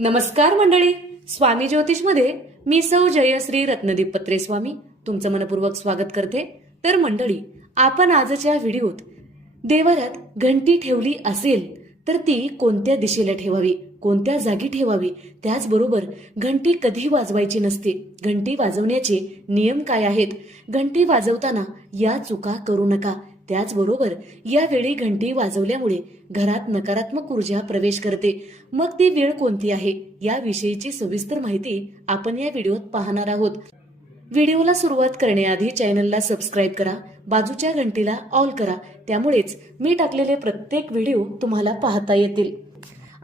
नमस्कार मंडळी स्वामी ज्योतिषमध्ये मी सौ जयश्री रत्नदीप पत्रे स्वामी तुमचं मनपूर्वक स्वागत करते तर मंडळी आपण आजच्या व्हिडिओत देवरात घंटी ठेवली असेल तर ती कोणत्या दिशेला ठेवावी कोणत्या जागी ठेवावी त्याचबरोबर घंटी कधी वाजवायची नसते घंटी वाजवण्याचे नियम काय आहेत घंटी वाजवताना या चुका करू नका त्याचबरोबर यावेळी घंटी वाजवल्यामुळे घरात नकारात्मक ऊर्जा प्रवेश करते मग ती वेळ कोणती आहे याविषयीची सविस्तर माहिती आपण या व्हिडिओत पाहणार आहोत व्हिडिओला सुरुवात करण्याआधी चॅनलला सबस्क्राईब करा बाजूच्या घंटीला ऑल करा त्यामुळेच मी टाकलेले प्रत्येक व्हिडिओ तुम्हाला पाहता येतील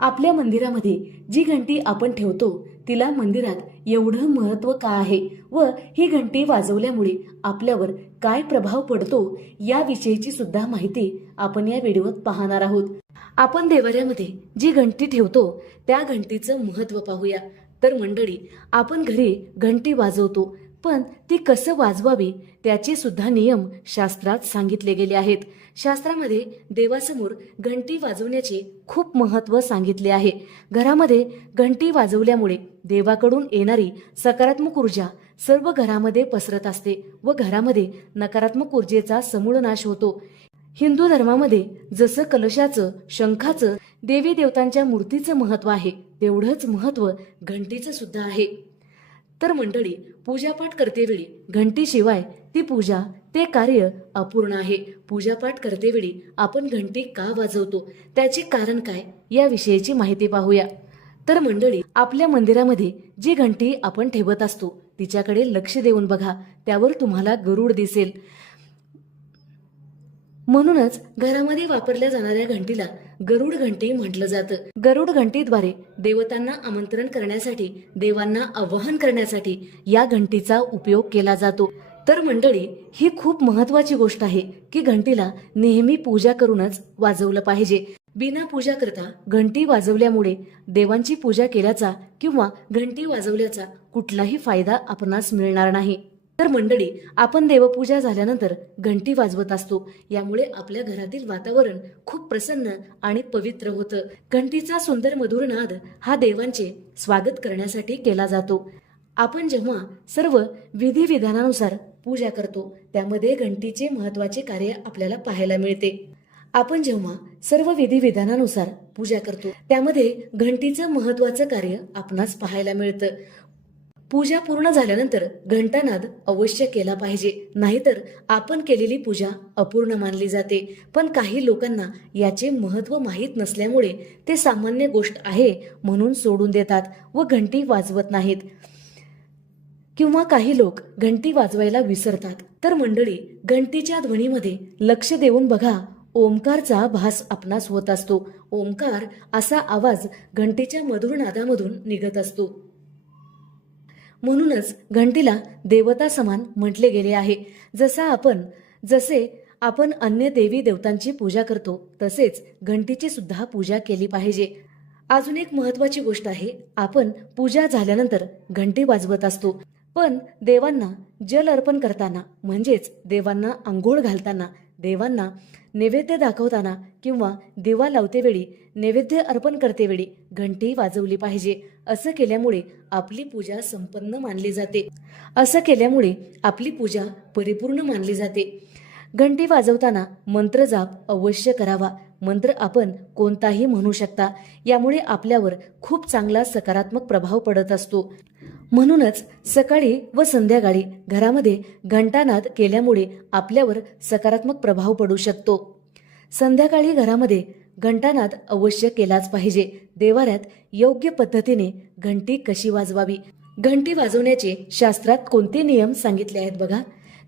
आपल्या मंदिरामध्ये जी घंटी आपण ठेवतो तिला मंदिरात एवढं महत्त्व का आहे व ही घंटी वाजवल्यामुळे आपल्यावर काय प्रभाव पडतो याविषयीची सुद्धा माहिती आपण या व्हिडिओत पाहणार आहोत आपण देवाऱ्यामध्ये जी घंटी ठेवतो त्या घंटीचं महत्त्व पाहूया तर मंडळी आपण घरी घंटी वाजवतो पण ती कसं वाजवावी त्याचे सुद्धा नियम शास्त्रात सांगितले गेले आहेत शास्त्रामध्ये देवासमोर घंटी वाजवण्याचे खूप महत्त्व सांगितले आहे घरामध्ये घंटी वाजवल्यामुळे देवाकडून येणारी सकारात्मक ऊर्जा सर्व घरामध्ये पसरत असते व घरामध्ये नकारात्मक ऊर्जेचा समूळ नाश होतो हिंदू धर्मामध्ये जसं कलशाचं शंखाचं देवी देवतांच्या मूर्तीचं महत्त्व आहे तेवढंच महत्त्व घंटीचं सुद्धा आहे तर मंडळी पूजापाठ करतेवेळी घंटीशिवाय ती पूजा ते कार्य अपूर्ण आहे पूजापाठ करतेवेळी आपण घंटी का वाजवतो त्याचे कारण काय विषयीची माहिती पाहूया तर मंडळी आपल्या मंदिरामध्ये जी घंटी आपण ठेवत असतो तिच्याकडे लक्ष देऊन बघा त्यावर तुम्हाला गरुड दिसेल म्हणूनच घरामध्ये वापरल्या जाणाऱ्या घंटीला गरुड घंटे म्हटलं जातं गरुड घंटेद्वारे देवतांना आमंत्रण करण्यासाठी देवांना आवाहन करण्यासाठी या घंटीचा उपयोग केला जातो तर मंडळी ही खूप महत्वाची गोष्ट आहे की घंटीला नेहमी पूजा करूनच वाजवलं पाहिजे बिना पूजा करता घंटी वाजवल्यामुळे देवांची पूजा केल्याचा किंवा घंटी वाजवल्याचा कुठलाही फायदा आपणास मिळणार नाही तर मंडळी आपण देवपूजा झाल्यानंतर घंटी वाजवत असतो यामुळे आपल्या घरातील वातावरण खूप प्रसन्न आणि पवित्र होतं घंटीचा सुंदर मधुर नाद हा देवांचे स्वागत करण्यासाठी केला जातो आपण जेव्हा सर्व विधानानुसार पूजा करतो त्यामध्ये घंटीचे महत्त्वाचे कार्य आपल्याला पाहायला मिळते आपण जेव्हा सर्व विधानानुसार पूजा करतो त्यामध्ये घंटीचं महत्त्वाचं कार्य आपणास पाहायला मिळतं पूजा पूर्ण झाल्यानंतर घंटानाद अवश्य केला पाहिजे नाहीतर आपण केलेली पूजा अपूर्ण मानली जाते पण काही लोकांना याचे महत्व माहीत नसल्यामुळे ते सामान्य गोष्ट आहे म्हणून सोडून देतात व घंटी वाजवत नाहीत किंवा काही लोक घंटी वाजवायला विसरतात तर मंडळी घंटीच्या ध्वनीमध्ये लक्ष देऊन बघा ओमकारचा भास आपणास होत असतो ओमकार असा आवाज घंटीच्या मधुर नादामधून निघत असतो म्हणूनच घंटीला देवता समान म्हटले गेले आहे जसा आपण जसे आपण अन्य देवी देवतांची पूजा करतो तसेच घंटीची सुद्धा पूजा केली पाहिजे अजून एक महत्वाची गोष्ट आहे आपण पूजा झाल्यानंतर घंटी वाजवत असतो पण देवांना जल अर्पण करताना म्हणजेच देवांना आंघोळ घालताना देवांना नैवेद्य दाखवताना किंवा दिवा लावतेवेळी नैवेद्य अर्पण करतेवेळी घंटी वाजवली पाहिजे असं केल्यामुळे आपली पूजा संपन्न मानली जाते असं केल्यामुळे आपली पूजा परिपूर्ण मानली जाते घंटी वाजवताना जाप अवश्य करावा मंत्र आपण कोणताही म्हणू शकता यामुळे आपल्यावर खूप चांगला सकारात्मक प्रभाव पडत असतो म्हणूनच सकाळी व संध्याकाळी घरामध्ये घंटानाद केल्यामुळे आपल्यावर सकारात्मक प्रभाव पडू शकतो संध्याकाळी घरामध्ये घंटानाद अवश्य केलाच पाहिजे देवाऱ्यात योग्य पद्धतीने घंटी कशी वाजवावी घंटी वाजवण्याचे शास्त्रात कोणते नियम सांगितले आहेत बघा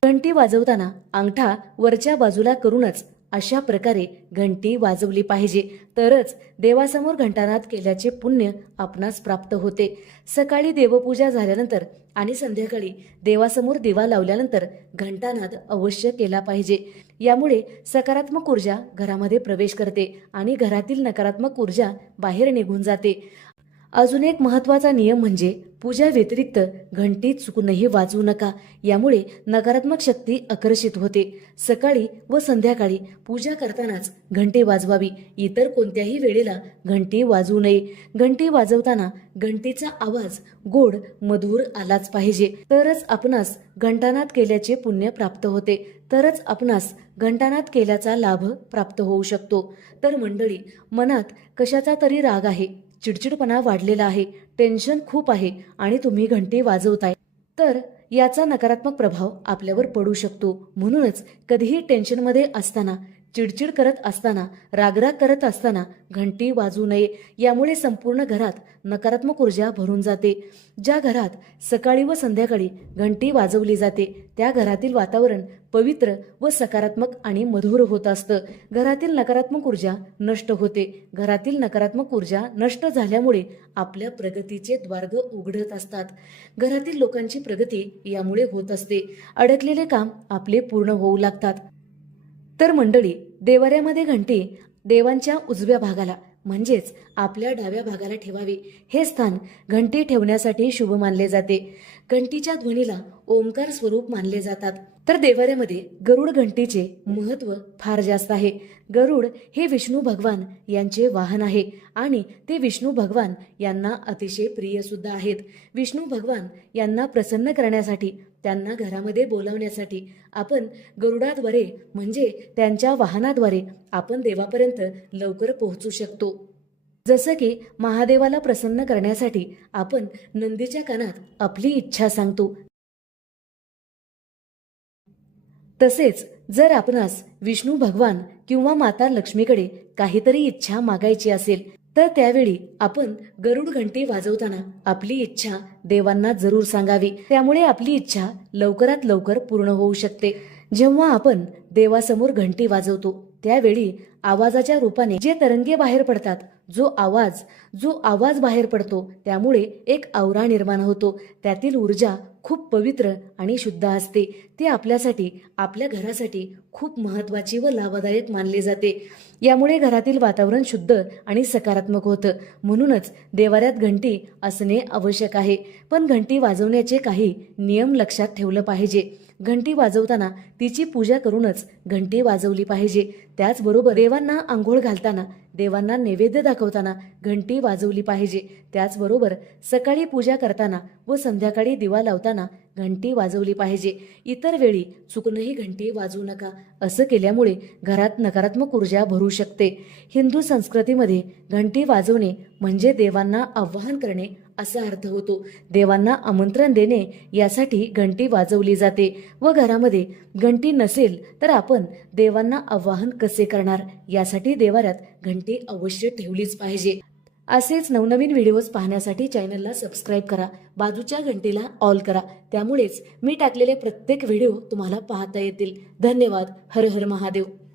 घंटी वाजवताना अंगठा वरच्या बाजूला करूनच अशा प्रकारे घंटी वाजवली पाहिजे तरच देवासमोर घंटानाद केल्याचे पुण्य आपणास प्राप्त होते सकाळी देवपूजा झाल्यानंतर आणि संध्याकाळी देवासमोर दिवा लावल्यानंतर घंटानाद अवश्य केला पाहिजे यामुळे सकारात्मक ऊर्जा घरामध्ये प्रवेश करते आणि घरातील नकारात्मक ऊर्जा बाहेर निघून जाते अजून एक महत्त्वाचा नियम म्हणजे पूजा व्यतिरिक्त घंटी चुकूनही वाजवू नका यामुळे नकारात्मक शक्ती आकर्षित होते सकाळी व संध्याकाळी पूजा करतानाच घंटी वाजवावी इतर कोणत्याही वेळेला घंटी वाजवू नये घंटी वाजवताना घंटीचा आवाज गोड मधुर आलाच पाहिजे तरच आपणास घंटानाथ केल्याचे पुण्य प्राप्त होते तरच आपणास घंटानात केल्याचा लाभ प्राप्त होऊ शकतो तर मंडळी मनात कशाचा तरी राग आहे चिडचिडपणा वाढलेला आहे टेन्शन खूप आहे आणि तुम्ही घंटी वाजवताय तर याचा नकारात्मक प्रभाव आपल्यावर पडू शकतो म्हणूनच कधीही टेन्शनमध्ये असताना चिडचिड करत असताना रागराग करत असताना घंटी वाजू नये यामुळे संपूर्ण घरात नकारात्मक ऊर्जा भरून जाते ज्या घरात सकाळी व संध्याकाळी घंटी वाजवली जाते त्या घरातील वातावरण पवित्र व सकारात्मक आणि मधुर होत असतं घरातील नकारात्मक ऊर्जा नष्ट होते घरातील नकारात्मक ऊर्जा नष्ट झाल्यामुळे आपल्या प्रगतीचे द्वार्ग उघडत असतात घरातील लोकांची प्रगती यामुळे होत असते अडकलेले काम आपले पूर्ण होऊ लागतात तर मंडळी देवाऱ्यामध्ये घंटी देवांच्या उजव्या भागाला म्हणजेच आपल्या डाव्या भागाला ठेवावी हे स्थान घंटी ठेवण्यासाठी शुभ मानले जाते घंटीच्या ध्वनीला ओंकार स्वरूप मानले जातात तर देवाऱ्यामध्ये गरुड घंटीचे महत्व फार जास्त आहे गरुड हे विष्णू भगवान यांचे वाहन आहे आणि ते विष्णू भगवान यांना अतिशय प्रियसुद्धा आहेत विष्णू भगवान यांना प्रसन्न करण्यासाठी त्यांना घरामध्ये बोलावण्यासाठी आपण गरुडाद्वारे म्हणजे त्यांच्या वाहनाद्वारे आपण देवापर्यंत लवकर पोहोचू शकतो जसं की महादेवाला प्रसन्न करण्यासाठी आपण नंदीच्या कानात आपली इच्छा सांगतो तसेच जर आपणास विष्णू भगवान किंवा माता लक्ष्मीकडे काहीतरी इच्छा मागायची असेल तर त्यावेळी आपण गरुड घंटी वाजवताना आपली इच्छा देवांना जरूर सांगावी त्यामुळे आपली इच्छा लवकरात लवकर पूर्ण होऊ शकते जेव्हा आपण देवासमोर घंटी वाजवतो त्यावेळी आवाजाच्या रूपाने जे तरंगे बाहेर पडतात जो आवाज जो आवाज बाहेर पडतो त्यामुळे एक आवरा निर्माण होतो त्यातील ऊर्जा खूप पवित्र आणि शुद्ध असते ते आपल्यासाठी आपल्या घरासाठी खूप महत्वाची व लाभदायक मानले जाते यामुळे घरातील वातावरण शुद्ध आणि सकारात्मक होतं म्हणूनच देवाऱ्यात घंटी असणे आवश्यक आहे पण घंटी वाजवण्याचे काही नियम लक्षात ठेवलं पाहिजे घंटी वाजवताना तिची पूजा करूनच घंटी वाजवली पाहिजे त्याचबरोबर देवांना आंघोळ घालताना देवांना नैवेद्य दाखवताना घंटी वाजवली पाहिजे त्याचबरोबर सकाळी पूजा करताना व संध्याकाळी दिवा लावताना घंटी वाजवली पाहिजे इतर वेळी चुकूनही घंटी वाजवू नका असं केल्यामुळे घरात नकारात्मक ऊर्जा भरू शकते हिंदू संस्कृतीमध्ये घंटी वाजवणे म्हणजे देवांना आव्हान करणे असा अर्थ होतो देवांना आमंत्रण देणे यासाठी घंटी वाजवली जाते व घरामध्ये घंटी नसेल तर आपण देवांना आवाहन कसे करणार यासाठी देवाऱ्यात घंटी अवश्य ठेवलीच पाहिजे असेच नवनवीन व्हिडिओज पाहण्यासाठी चॅनलला सबस्क्राईब करा बाजूच्या घंटीला ऑल करा त्यामुळेच मी टाकलेले प्रत्येक व्हिडिओ तुम्हाला पाहता येतील धन्यवाद हर हर महादेव